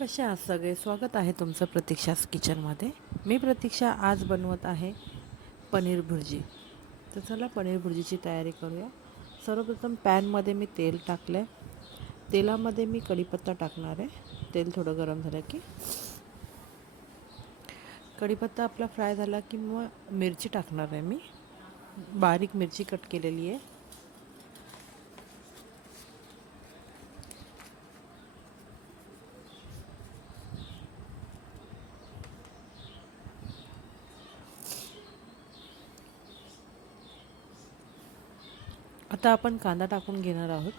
कसे आहात सगळे? स्वागत आहे तुमचं प्रतीक्षास किचनमध्ये. मी प्रतीक्षा आज बनवत आहे पनीर भुर्जी. तर चला पनीर भुर्जीची तयारी करूया. सर्वप्रथम पॅनमध्ये मी तेल टाकलं आहे तेलामध्ये मी कढीपत्ता टाकणार आहे. तेल थोडं गरम झालं की. कढीपत्ता आपला फ्राय झाला की मग मिरची टाकणार आहे मी. बारीक मिरची कट केलेली आहे. आता आपण कांदा टाकून घेणार आहोत.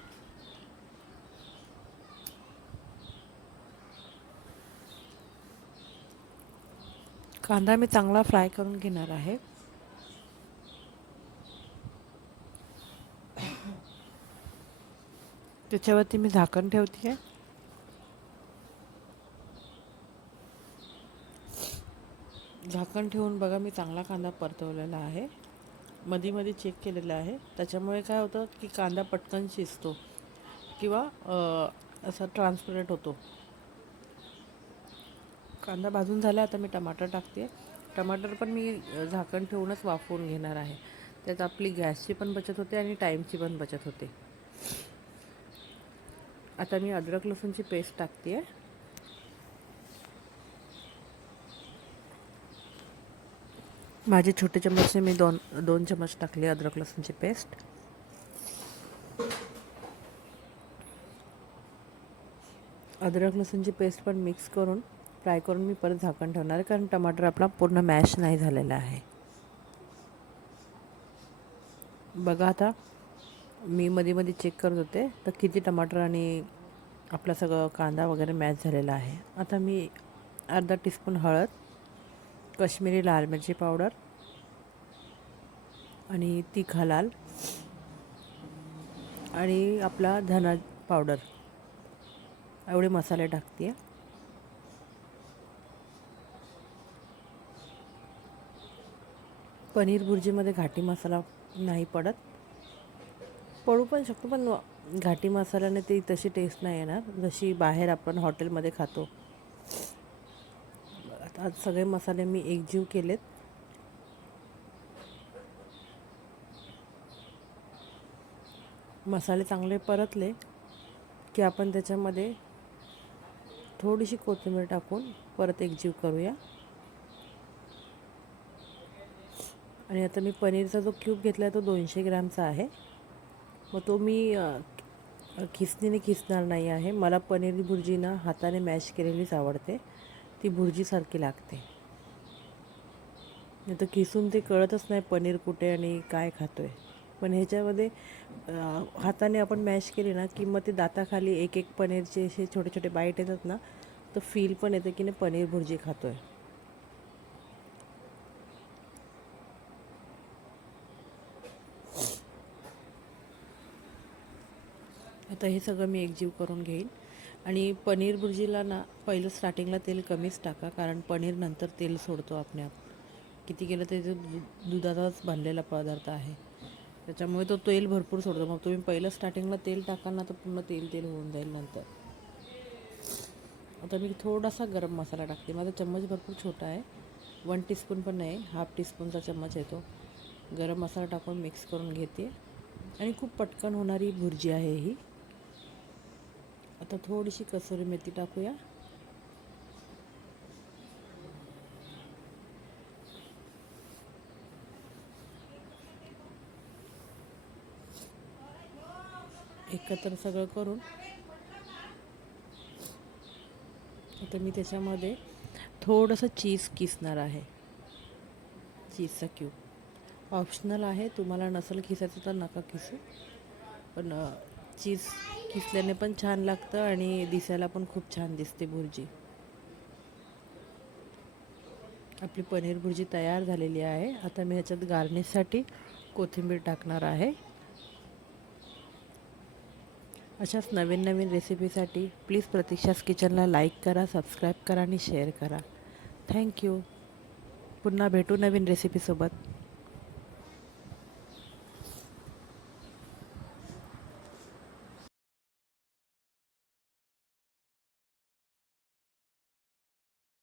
कांदा मी चांगला फ्राय करून घेणार आहे. त्याच्यावरती मी झाकण ठेवते आहे झाकण ठेवून बघा मी चांगला कांदा परतवलेला आहे. मध्ये मध्ये चेक केलेलं आहे. त्याच्यामुळे काय होतं की कांदा पटकन शिजतो किंवा असा ट्रान्सपरंट होतो. कांदा भाजून झाला आता मी टमाटर टाकते. टमाटर पण मी झाकण ठेवूनच वाफवून घेणार आहे. त्यात आपली गॅसची पण बचत होते आणि टाईमची पण बचत होते. आता मी अद्रक लसूणची पेस्ट टाकते आहे माझे छोटे चम्मचने मी दोन दोन चम्मच टाकले अद्रक लसूणची पेस्ट. अद्रक लसूणची पेस्ट पण मिक्स करून फ्राय करून मी परत झाकण ठेवणार आहे कारण टमाटर आपला पूर्ण मॅश नाही झालेला आहे. बघा आता मी मध्ये मध्ये चेक करत होते तर किती टमाटर आणि आपला सगळं कांदा वगैरे मॅच झालेला आहे. आता मी अर्धा टीस्पून हळद कश्मीरी लाल मिरची पावडर आणि तिखा लाल आणि आपला धना पावडर. एवढे मसाले टाकते पनीर भुर्जीमध्ये घाटी मसाला नाही पडत. पडू पण शकतो पण घाटी मसाल्याने ती तशी टेस्ट नाही येणार. जशी बाहेर आपण हॉटेलमध्ये खातो आज सगळे मसाले मी एकजीव केलेत. मसाले चांगले परतले की आपण त्याच्यामध्ये थोडीशी कोथिंबीर टाकून परत एकजीव करूया. आणि आता मी पनीरचा जो क्यूब घेतला आहे तो दोनशे ग्रॅमचा आहे. मग तो मी खिसणीने खिसणार नाही आहे. मला पनीर भुर्जी ना हाताने मॅश केलेलीच आवडते. ती भुर्जीसारखी लागते. नाही तर किसून ते कळतच नाही पनीर कुठे आणि काय खातो आहे पण ह्याच्यामध्ये हाताने आपण मॅश केली ना की मग ते दाताखाली एक एक पनीरचे असे छोटे छोटे बाईट येतात ना तर फील पण येतं की नाही पनीर भुर्जी खातो आहे आता हे सगळं मी एकजीव करून घेईन. आणि पनीर भुर्जीला ना पहिलं स्टार्टिंगला तेल कमीच टाका कारण पनीर नंतर तेल सोडतो आपण किती केलं तरी तो दुधाचाच बनलेला पदार्थ आहे. त्याच्यामुळे तो तेल भरपूर सोडतो. मग तुम्ही पहिलं स्टार्टिंगला तेल टाका ना तर पूर्ण तेल तेल होऊन जाईल नंतर. आता मी थोडासा गरम मसाला टाकते. माझा चम्मच भरपूर छोटा आहे. वन टीस्पून पण नाही हाफ टीस्पूनचा चम्मच येतो गरम मसाला टाकून मिक्स करून घेते. आणि खूप पटकन होणारी भुर्जी आहे ही. आता थोडीशी कसुरी मेथी टाकूया. एकत्र सगळं करून आता मी त्याच्यामध्ये थोडंसं चीज किसणार आहे. चीजचा क्यूब ऑप्शनल आहे तुम्हाला नसेल खिसायचं तर नका किसू. पण चीज किसल्याने पण छान लागतं आणि दिसायला पण खूप छान दिसते भुर्जी. आपली पनीर भुर्जी तयार झालेली आहे. आता मी ह्याच्यात गार्निशसाठी कोथिंबीर टाकणार आहे. अशाच नवीन नवीन रेसिपीसाठी प्लीज प्रतीक्षास किचनला लाईक करा सबस्क्राईब करा आणि शेअर करा. थँक्यू पुन्हा भेटू नवीन रेसिपीसोबत.